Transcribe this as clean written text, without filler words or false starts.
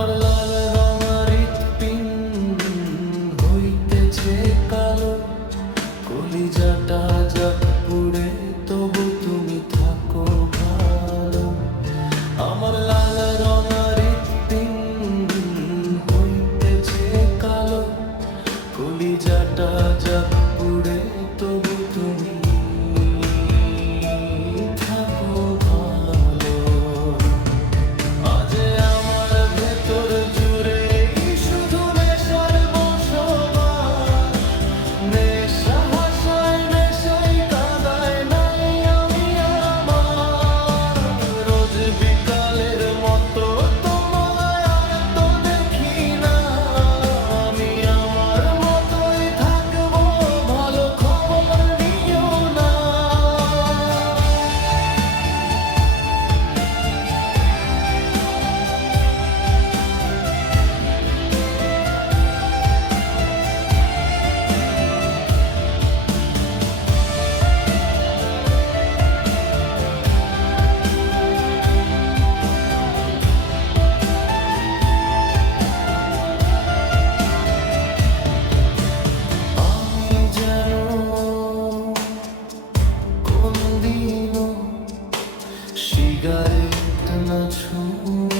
আমার লাল রঙা হৃৎপিণ্ড হইতেছে কালো, কলিজাটা যাক পুড়ে তবু তুমি থাকো ভালো। আমার লাল রঙা হৃৎপিণ্ড হইতেছে কালো, কলিজাটা যাক পুড়ে তবু তুমি থাকো ভালো। আজ আমার ভেতর জুড়ে শুধু নেশার বসবাস, নেশা হাসায় নেশাই কাঁদায় নাই আমি আমার। রোজ বিকালের মতো তোমায় আর তো দেখি না, আমি আমার মতোই থাকবো, ভালো খবর নিও না। আমি যেন কোনদিনও সিগারেট না ছুঁই।